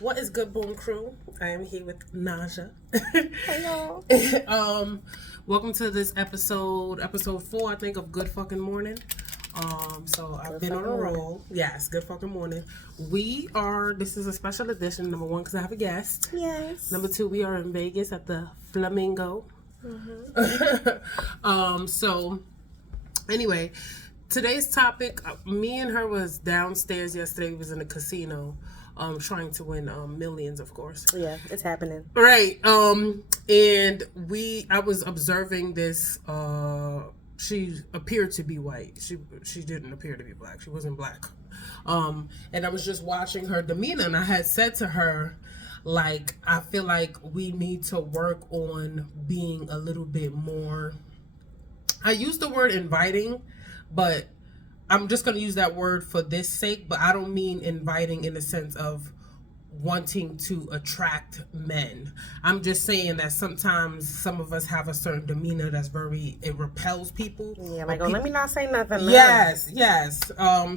What is good, Boom Crew? I am here with NAJAH. Hello. Welcome to this episode 4, I think, of Good Fucking Morning. So I've been on a roll. Yes, Good Fucking Morning. This is a special edition, number 1, because I have a guest. Yes. Number 2, we are in Vegas at the Flamingo. So, anyway, today's topic, me and her was downstairs yesterday. We was in a casino. Trying to win millions, of course. Yeah, it's happening. Right. And I was observing this. She appeared to be white. She didn't appear to be black. She wasn't black. And I was just watching her demeanor, and I had said to her, like, I feel like we need to work on being a little bit more. I use the word inviting, but I'm just going to use that word for this sake, but I don't mean inviting in the sense of wanting to attract men. I'm just saying that sometimes some of us have a certain demeanor that's it repels people. Yeah, like, let me not say nothing. Yes.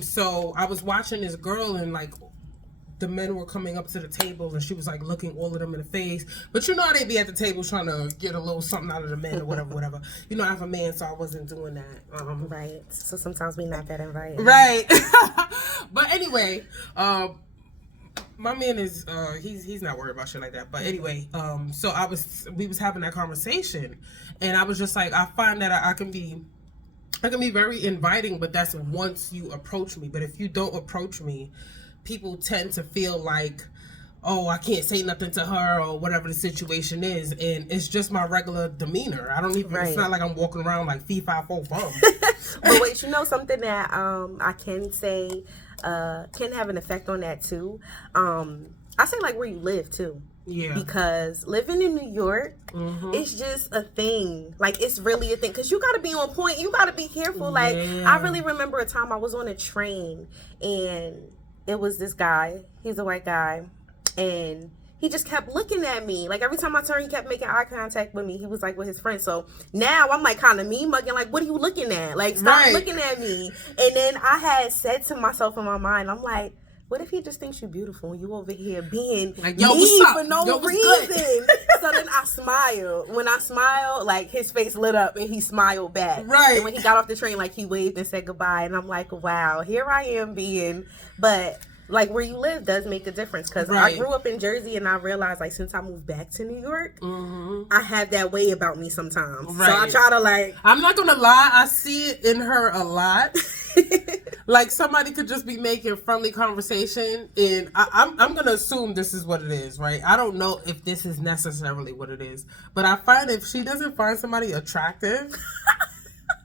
So I was watching this girl, and like, the men were coming up to the table, and she was like looking all of them in the face. But you know how they be at the table trying to get a little something out of the men or whatever. You know, I have a man, so I wasn't doing that. Right. So sometimes we not that inviting. Right. But anyway, my man is he's not worried about shit like that. But anyway, so we was having that conversation, and I was just like, I find that I can be very inviting, but that's once you approach me. But if you don't approach me, people tend to feel like, oh, I can't say nothing to her or whatever the situation is, and it's just my regular demeanor. I don't even. Right. It's not like I'm walking around like fee fi fo fum. But wait, you know something that I can say can have an effect on that too. I say like where you live too. Yeah. Because living in New York, it's just a thing. Like, it's really a thing. Because you got to be on point. You got to be careful. Like, I really remember a time I was on a train, and it was this guy. He's a white guy. And he just kept looking at me. Like, every time I turned, he kept making eye contact with me. He was, like, with his friend. So now I'm, like, kind of mugging. Like, what are you looking at? Like, stop looking at me. And then I had said to myself in my mind, I'm like, what if he just thinks you're beautiful and you over here being like, mean for no reason? So then I smiled. When I smiled, like, his face lit up and he smiled back. Right. And when he got off the train, like, he waved and said goodbye. And I'm like, wow, here I am being, but like, where you live does make a difference. Because I grew up in Jersey, and I realized, like, since I moved back to New York, I have that way about me sometimes. Right. So I try to, like, I'm not gonna lie, I see it in her a lot. Like, somebody could just be making friendly conversation, and I'm gonna assume this is what it is, right? I don't know if this is necessarily what it is, but I find if she doesn't find somebody attractive,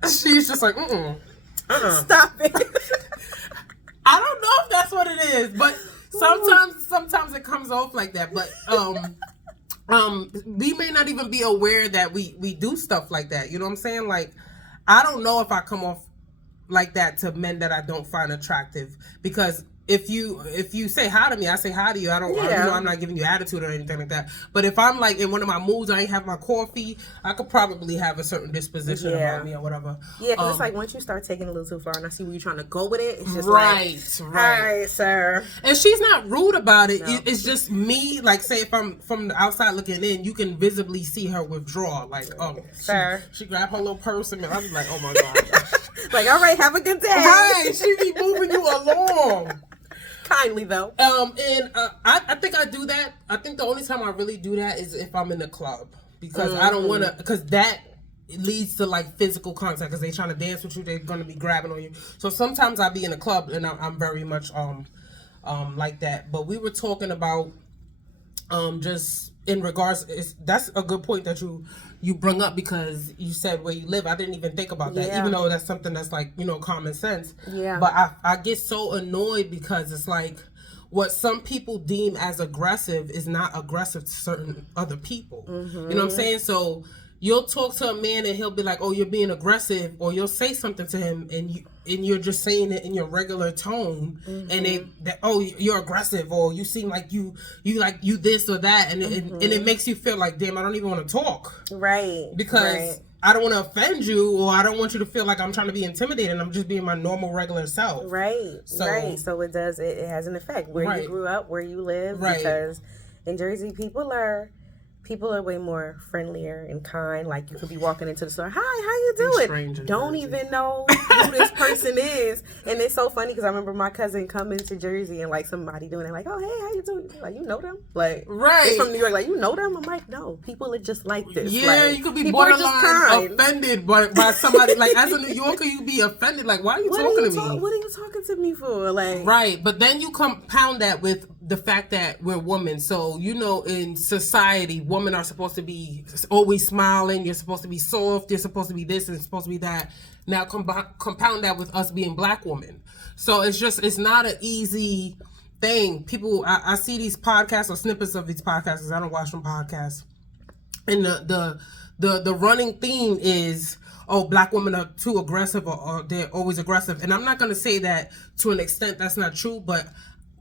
she's just like, stop it. I don't know if that's what it is, but sometimes it comes off like that. But we may not even be aware that we do stuff like that. You know what I'm saying? Like, I don't know if I come off like that to men that I don't find attractive, because if you say hi to me, I say hi to you. I'm not giving you attitude or anything like that. But if I'm like in one of my moods, I ain't have my coffee, I could probably have a certain disposition about me or whatever. Yeah, because it's like once you start taking it a little too far, and I see where you're trying to go with it, it's just right. All right, sir. And she's not rude about it. No. It's just me. Like, say if I'm from the outside looking in, you can visibly see her withdraw. Like, sir. She grabbed her little purse, and I was like, oh my god. Like, all right, have a good day. Right, she be moving you along. Kindly, though. I think I do that. I think the only time I really do that is if I'm in the club, because I don't want to, because that leads to like physical contact, because they trying to dance with you, they're going to be grabbing on you. So sometimes I'll be in a club, and I'm very much like that. But we were talking about just in regards, that's a good point that you bring up, because you said where you live. I didn't even think about that, even though that's something that's like, you know, common sense. Yeah. But I get so annoyed, because it's like what some people deem as aggressive is not aggressive to certain other people. You know what I'm saying? So you'll talk to a man and he'll be like, oh, you're being aggressive, or you'll say something to him and you're just saying it in your regular tone, and oh, you're aggressive, or you seem like you this or that, and it makes you feel like, damn, I don't even want to talk. Right. Because I don't want to offend you, or I don't want you to feel like I'm trying to be intimidated. I'm just being my normal, regular self. Right. So it does. It has an effect where you grew up, where you live. Right. Because in Jersey, people are way more friendlier and kind. Like, you could be walking into the store, hi, how you doing? Don't even know who this person is. And it's so funny because I remember my cousin coming to Jersey and like somebody doing it, like, oh, hey, how you doing? Like, you know them? Like, right. From New York, like, you know them? I'm like, no, people are just like this. Yeah, like, you could be borderline offended by somebody. Like, as a New Yorker, you'd be offended. Like, why are you talking to me? What are you talking to me for? Like, right. But then you compound that with the fact that we're women. So, you know, in society, women are supposed to be always smiling. You're supposed to be soft. You're supposed to be this and supposed to be that. Now compound that with us being black women. So it's not an easy thing. People, I see these podcasts or snippets of these podcasts because I don't watch them podcasts. And the running theme is, oh, black women are too aggressive or they're always aggressive. And I'm not going to say that to an extent that's not true, but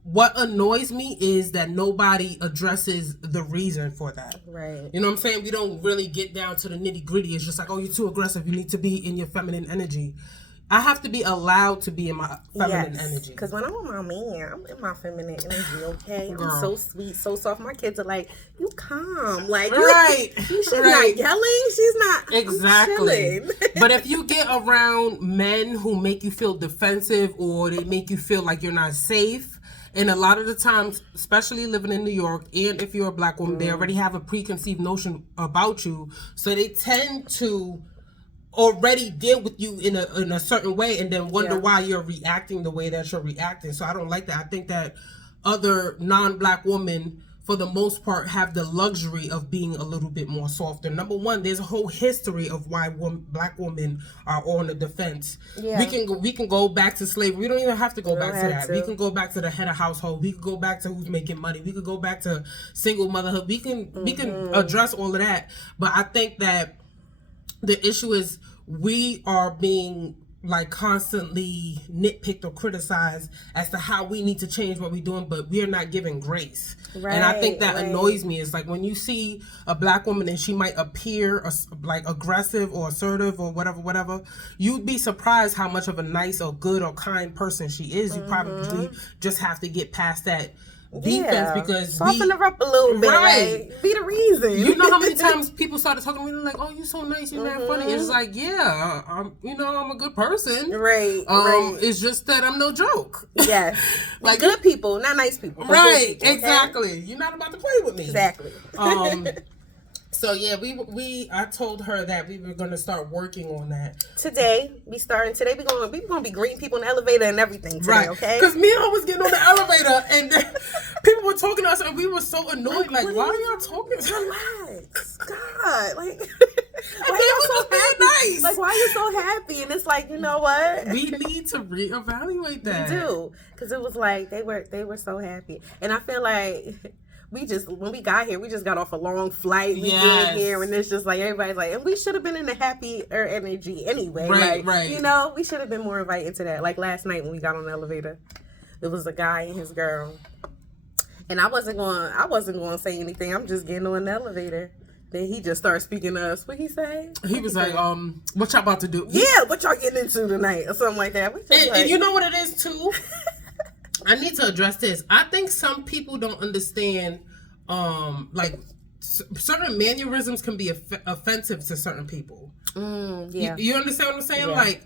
what annoys me is that nobody addresses the reason for that. Right. You know what I'm saying? We don't really get down to the nitty gritty. It's just like, oh, you're too aggressive. You need to be in your feminine energy. I have to be allowed to be in my feminine energy. Because when I'm with my man, I'm in my feminine energy, okay? Girl. I'm so sweet, so soft. My kids are like, you calm. Like, right. She's not yelling. She's not exactly. But if you get around men who make you feel defensive or they make you feel like you're not safe, and a lot of the times, especially living in New York, and if you're a black woman, they already have a preconceived notion about you. So they tend to already deal with you in a certain way and then wonder why you're reacting the way that you're reacting. So I don't like that. I think that other non-black women, for the most part, have the luxury of being a little bit more softer. Number one, there's a whole history of why black women are on the defense. Yeah. We can go back to slavery. We don't even have to go back to that. We can go back to the head of household. We can go back to who's making money. We could go back to single motherhood. We can address all of that. But I think that the issue is we are being like constantly nitpicked or criticized as to how we need to change what we're doing, but we're not giving grace. Right, and I think that annoys me. It's like when you see a black woman and she might appear like aggressive or assertive or whatever, you'd be surprised how much of a nice or good or kind person she is. You probably just have to get past that defense because soften her up a little bit, right? Like, be the reason. You know how many times people started talking to me like, "Oh, you're so nice, you're not funny." It's like, yeah, I'm a good person, right? It's just that I'm no joke. Yes, like good people, not nice people, right? People, exactly. Okay? You're not about to play with me, exactly. So yeah, I told her that we were gonna start working on that. Today we're gonna be greeting people in the elevator and everything today, right? Okay? Because me and her was getting on the elevator and people were talking to us and we were so annoyed. Like why are y'all talking? Relax, God, like. Why y'all so happy? Nice. Like, why are you so happy? And it's like, you know what? We need to reevaluate that. We do, because it was like they were so happy, and I feel like. When we got here, we just got off a long flight. We get here, and it's just like everybody's like, and we should have been in a happier energy anyway. Right. You know, we should have been more invited to that. Like last night when we got on the elevator, it was a guy and his girl, and I wasn't going to say anything. I'm just getting on the elevator. Then he just started speaking to us. What he say? He was like, what y'all about to do? Yeah, what y'all getting into tonight or something like that. And you know what it is too? I need to address this. I think some people don't understand, like certain mannerisms can be offensive to certain people. Yeah. You understand what I'm saying? Yeah. Like,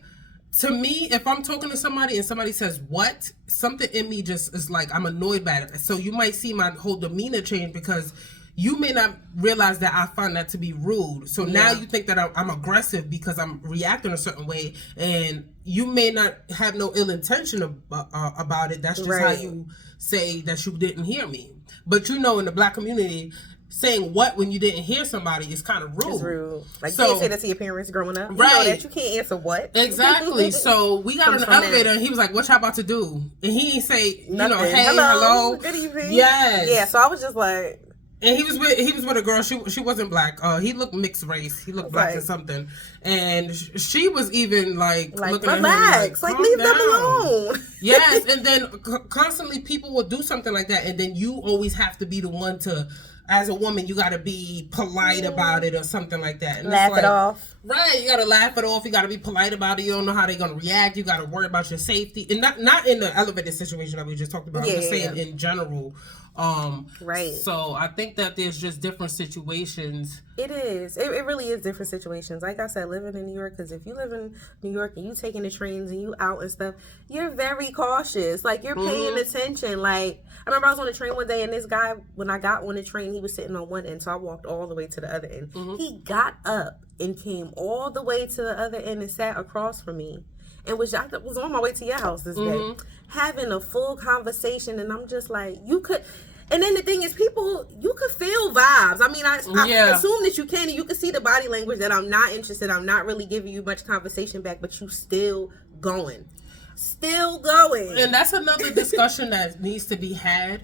to me, if I'm talking to somebody and somebody says what, something in me just is like, I'm annoyed by it. So you might see my whole demeanor change because you may not realize that I find that to be rude. So now you think that I'm aggressive because I'm reacting a certain way, and you may not have no ill intention about it. That's just how you say that you didn't hear me. But you know, in the black community, saying what when you didn't hear somebody is kind of rude. It's rude. Like, you can't say that to your parents growing up. Right. You know that you can't answer what. Exactly. So we got on the elevator and he was like, what y'all about to do? And he didn't say, nothing. Hey, hello. Good evening. Yes. Yeah, so I was just like... And he was with a girl. She wasn't black. He looked mixed race. He looked black or something. And she was even like looking relax, at him like leave them alone. Yes, and then constantly people will do something like that, and then you always have to be the one to as a woman, you gotta be polite about it or something like that. And laugh it off. Right, you gotta laugh it off. You gotta be polite about it. You don't know how they're gonna react. You gotta worry about your safety, and not in the elevated situation that we just talked about. I'm just saying in general. Right. So I think that there's just different situations. It is. It really is different situations. Like I said, living in New York, because if you live in New York and you taking the trains and you out and stuff, you're very cautious. Like, you're paying attention. Like, I remember I was on the train one day, and this guy, when I got on the train, he was sitting on one end, so I walked all the way to the other end. He got up and came all the way to the other end and sat across from me. And was on my way to your house this day, having a full conversation, and I'm just like, you could. And then the thing is, people, you could feel vibes. I mean, I assume that you can, and you can see the body language that I'm not interested. I'm not really giving you much conversation back, but you still going. And that's another discussion that needs to be had.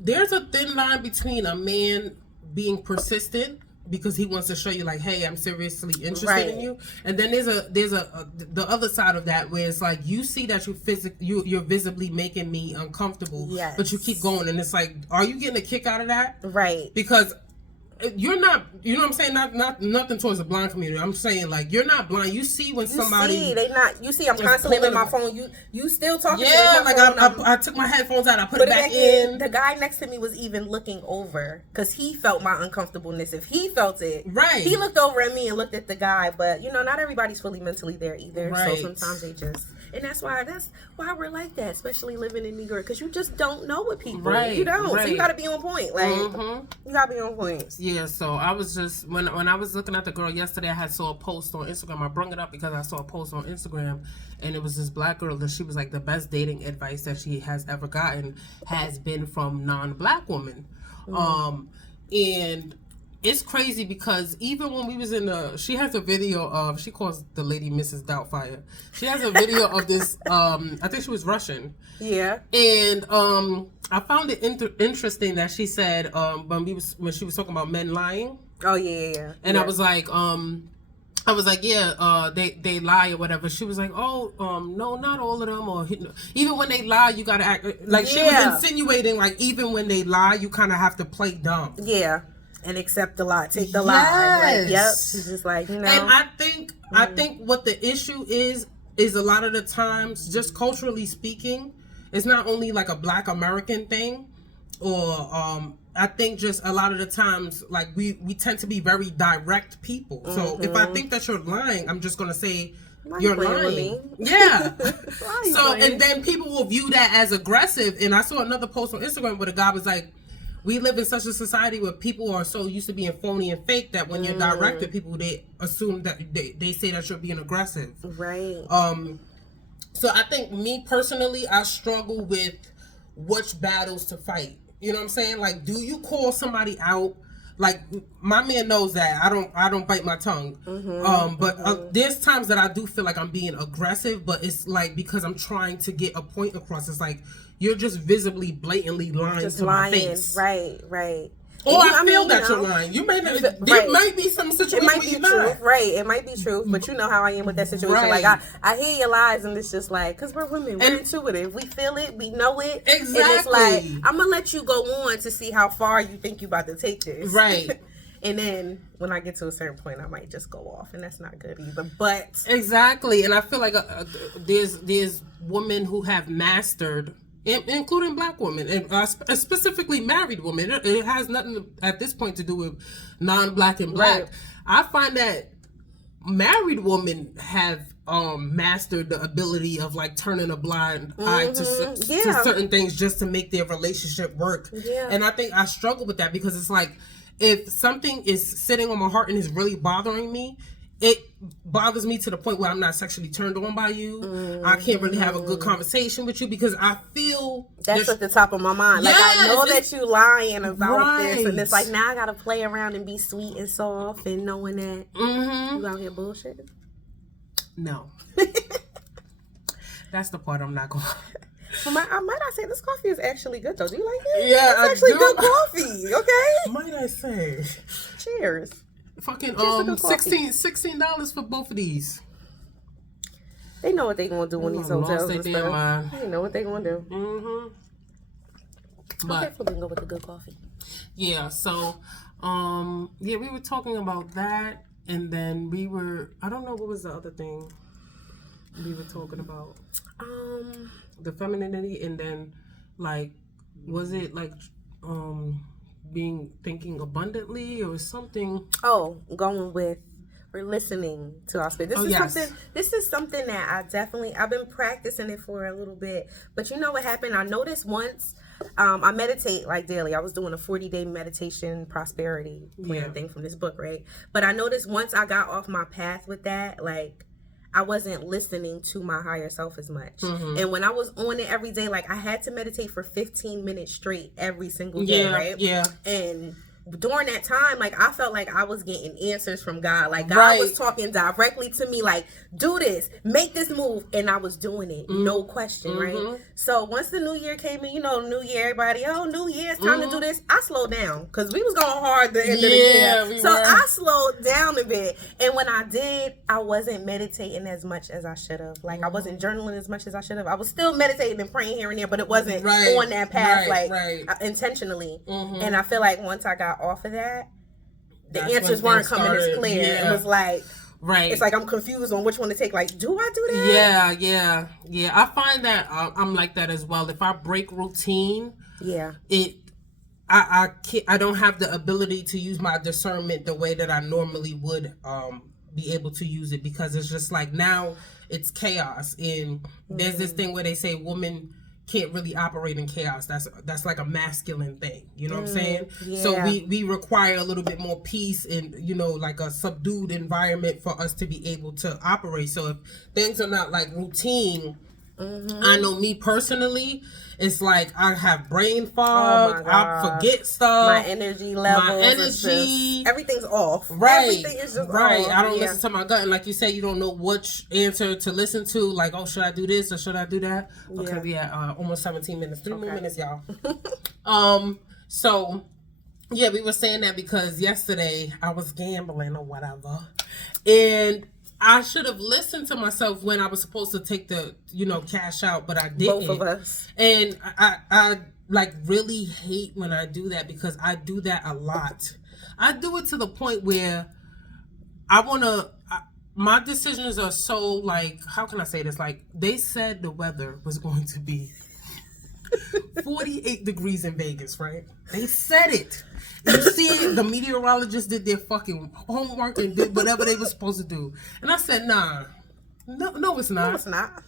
There's a thin line between a man being persistent because he wants to show you, like, hey, I'm seriously interested in you, and then there's the other side of that where it's like, you see that you're visibly making me uncomfortable, but you keep going, and it's like, are you getting a kick out of that? Right. Because you're not, you know what I'm saying? Not nothing towards the blind community. I'm saying, like, you're not blind. You see when somebody. You see, I'm constantly with my phone. You still talking. Yeah, like I took my headphones out. I put it back in. The guy next to me was even looking over because he felt my uncomfortableness. If he felt it, right, he looked over at me and looked at the guy. But not everybody's fully mentally there either. Right. So sometimes they just. And that's why we're like that, especially living in New York, because you just don't know what people. Right. You don't. Right. So you got to be on point. Like you got to be on point. Yeah. So I was just when I was looking at the girl yesterday, I saw a post on Instagram. I brought it up because I saw a post on Instagram, and it was this black girl, and she was like, the best dating advice that she has ever gotten has been from non-black women, and. It's crazy because even when we was she has a video of, she calls the lady Mrs. Doubtfire. She has a video of this, I think she was Russian. Yeah. And I found it interesting that she said when she was talking about men lying. Oh yeah. And I was like, they lie or whatever. She was like, no, not all of them. Or even when they lie, you gotta act like she was insinuating, like, even when they lie, you kind of have to play dumb. Yeah. And accept the lie, take the lie. Like, yep. She's just like, And I think what the issue is a lot of the times, just culturally speaking, it's not only like a Black American thing, or I think just a lot of the times, like, we tend to be very direct people. So if I think that you're lying, I'm just gonna say, you're lying. Yeah. So and then people will view that as aggressive. And I saw another post on Instagram where the guy was like, we live in such a society where people are so used to being phony and fake that when you're direct with people, they assume that they say that you're being aggressive. Right. So I think, me personally, I struggle with which battles to fight. You know what I'm saying? Like, do you call somebody out? Like, my man knows that I don't bite my tongue. But there's times that I do feel like I'm being aggressive, but it's like because I'm trying to get a point across. It's like, you're just visibly, blatantly lying to my face. Right. Or I feel that you're lying. You may not. There might be some situation. It might be truth, right? It might be truth, but you know how I am with that situation. Right. Like I hear your lies, and it's just like, because we're women, we're intuitive. We feel it, we know it. Exactly. And it's like, I'm gonna let you go on to see how far you think you about to take this. Right. And then when I get to a certain point, I might just go off, and that's not good either. But exactly, and I feel like there's women who have mastered, including Black women, and specifically married women. It has nothing at this point to do with non-Black and Black. Right. I find that married women have mastered the ability of, like, turning a blind eye to certain things just to make their relationship work. Yeah. And I think I struggle with that because it's like, if something is sitting on my heart and is really bothering me, it bothers me to the point where I'm not sexually turned on by you. I can't really have a good conversation with you because I feel that's at the top of my mind. Like, I know that you lying about this, and it's like, now I gotta play around and be sweet and soft and knowing that you out here bullshitting. No. That's the part I'm not going. I might not say this coffee is actually good though. Do you like it? Yeah, it's actually good coffee. Okay. Might I say? Cheers. Fucking $16 for both of these. They know what they gonna do in these hotels and stuff. They know what they gonna do. But hopefully we can go with the good coffee. Yeah, so, we were talking about that, and then I don't know what was the other thing we were talking about. The femininity, and then, like, was it, like, thinking abundantly or something? Oh, going with, we're listening to our spirit. This is something that I've been practicing it for a little bit. But you know what happened? I noticed once, I meditate like daily. I was doing a 40-day meditation prosperity plan thing from this book, right? But I noticed once I got off my path with that, like, I wasn't listening to my higher self as much. Mm-hmm. And when I was on it every day, like, I had to meditate for 15 minutes straight every single day, right? Yeah. And during that time, like, I felt like I was getting answers from God. Like, God was talking directly to me, like, do this, make this move. And I was doing it, no question, right? So once the new year came in, you know, new year, everybody, new year, it's time to do this. I slowed down because we was going hard the end of the year. So I slowed down a bit. And when I did, I wasn't meditating as much as I should have. Like, I wasn't journaling as much as I should have. I was still meditating and praying here and there, but it wasn't on that path, intentionally. And I feel like once I got off of that, the answers weren't coming as clear. It was like, it's like I'm confused on which one to take. Like, do I do that? Yeah. I find that I'm like that as well. If I break routine, I don't have the ability to use my discernment the way that I normally would be able to use it, because it's just like now it's chaos. And there's this thing where they say women can't really operate in chaos. That's like a masculine thing. You know what I'm saying? Yeah. So we require a little bit more peace and, you know, like a subdued environment for us to be able to operate. So if things are not like routine, I know me personally, it's like I have brain fog. I forget stuff. My energy levels. Everything's off. Right. Everything is just off. I don't listen to my gut. And like you said, you don't know which answer to listen to. Like, oh, should I do this or should I do that? Okay, we at almost 17 minutes. 3 more minutes, y'all. So, we were saying that because yesterday I was gambling or whatever. And I should have listened to myself when I was supposed to take the, cash out, but I didn't. Both of us. And I like really hate when I do that, because I do that a lot. I do it to the point where my decisions are so, like, how can I say this? Like, they said the weather was going to be 48 degrees in Vegas, right? They said it. You see it, the meteorologists did their fucking homework and did whatever they were supposed to do. And I said, nah. No, it's not. No, it's not.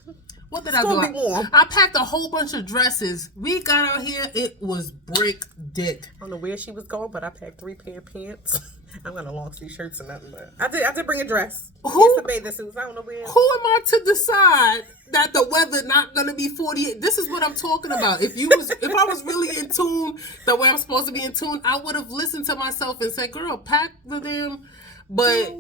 What did I do? Be warm. I packed a whole bunch of dresses. We got out here, it was brick dick. I don't know where she was going, but I packed 3 pair of pants. I'm gonna long sleeve shirts and nothing, but I did bring a dress. It's a bathing suit. I don't know where. Who am I to decide that the weather not gonna be 48? This is what I'm talking about. If I was really in tune the way I'm supposed to be in tune, I would have listened to myself and said, "Girl, pack the damn." But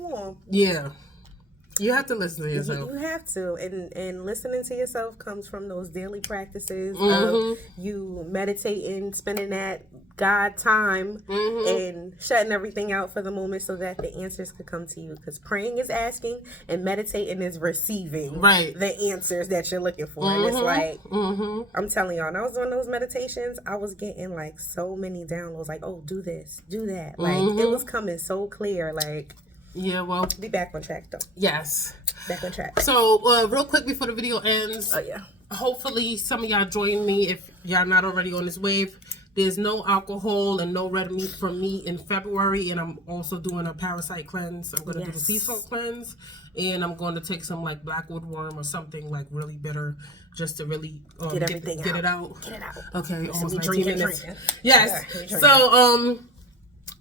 you have to listen to yourself. You have to, and listening to yourself comes from those daily practices of you meditating, spending that God time, and shutting everything out for the moment so that the answers could come to you. Because praying is asking, and meditating is receiving the answers that you're looking for. And it's like, I'm telling y'all, when I was doing those meditations, I was getting like so many downloads, like, oh, do this, do that. Like, it was coming so clear, like. Yeah, well. Be back on track, though. Yes. Back on track. So, real quick before the video ends. Oh, yeah. Hopefully, some of y'all join me if y'all not already on this wave. There's no alcohol and no red meat from me in February. And I'm also doing a parasite cleanse. I'm going to do the sea salt cleanse. And I'm going to take some, like, blackwood worm or something, like, really bitter. Just to really get everything out. Get it out. Okay, almost 19 minutes. Yes. So,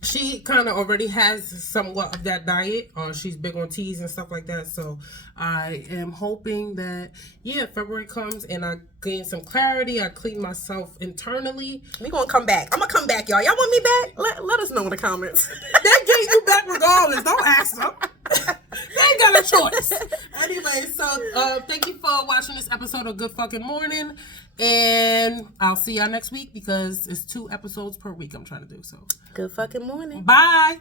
she kind of already has somewhat of that diet. She's big on teas and stuff like that. So I am hoping that, February comes and I gain some clarity. I clean myself internally. We gonna come back. I'm gonna come back, y'all. Y'all want me back? Let us know in the comments. They gave you back regardless. Don't ask them. They ain't got a choice. Anyway, so thank you for watching this episode of Good Fucking Morning. And I'll see y'all next week because it's 2 episodes per week I'm trying to do. So good fucking morning. Bye.